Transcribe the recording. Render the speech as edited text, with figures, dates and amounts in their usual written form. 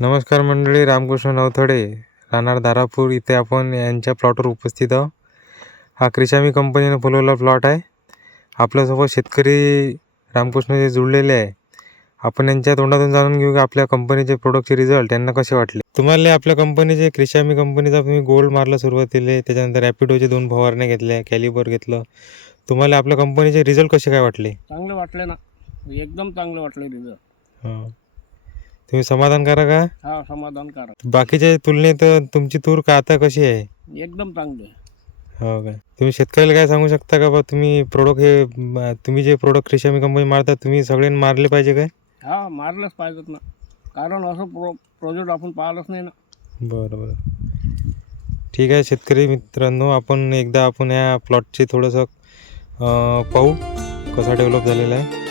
नमस्कार मंडळी, रामकृष्ण नवथडे, राहणार धारापूर इथे आपण यांच्या प्लॉटवर उपस्थित आहोत. हा क्रिशामी कंपनीने फुलवलेला प्लॉट आहे. आपल्यासोबत शेतकरी रामकृष्ण जे जुळलेले आहे. आपण यांच्या तोंडातून जाणून घेऊ की आपल्या कंपनीचे प्रोडक्टचे रिझल्ट यांना कसे वाटले. तुम्हाला आपल्या कंपनीचे क्रिशामी कंपनीचा तुम्ही गोल्ड मारला सुरुवातीला, त्याच्यानंतर रॅपिडोचे 2 फवारण्या घेतल्या, कॅलिबर घेतलं. तुम्हाला आपल्या कंपनीचे रिझल्ट कसे काय वाटले? चांगले वाटले ना, एकदम चांगले वाटले रिझल्ट. हां, तुम्ही समाधानकारक आहे? हा, समाधानकारक, बाकीच्या तुलनेत तुमची तूर का आता कशी आहे? एकदम चांगले. हो काय, तुम्ही शेतकऱ्याला काय सांगू शकता का बा तुम्ही प्रोडक्ट हे तुम्ही जे प्रोडक्ट क्रिशामी कंपनी मारतात तुम्ही सगळ्यांनी मारले पाहिजे काय? हा, मारलंच पाहिजेत ना, कारण असं प्रोजेक्ट आपण पाहिलंच नाही ना. बरं बरं, ठीक आहे. शेतकरी मित्रांनो, आपण एकदा आपण या प्लॉटचे थोडंसं पाहू कसा डेव्हलप झालेला आहे.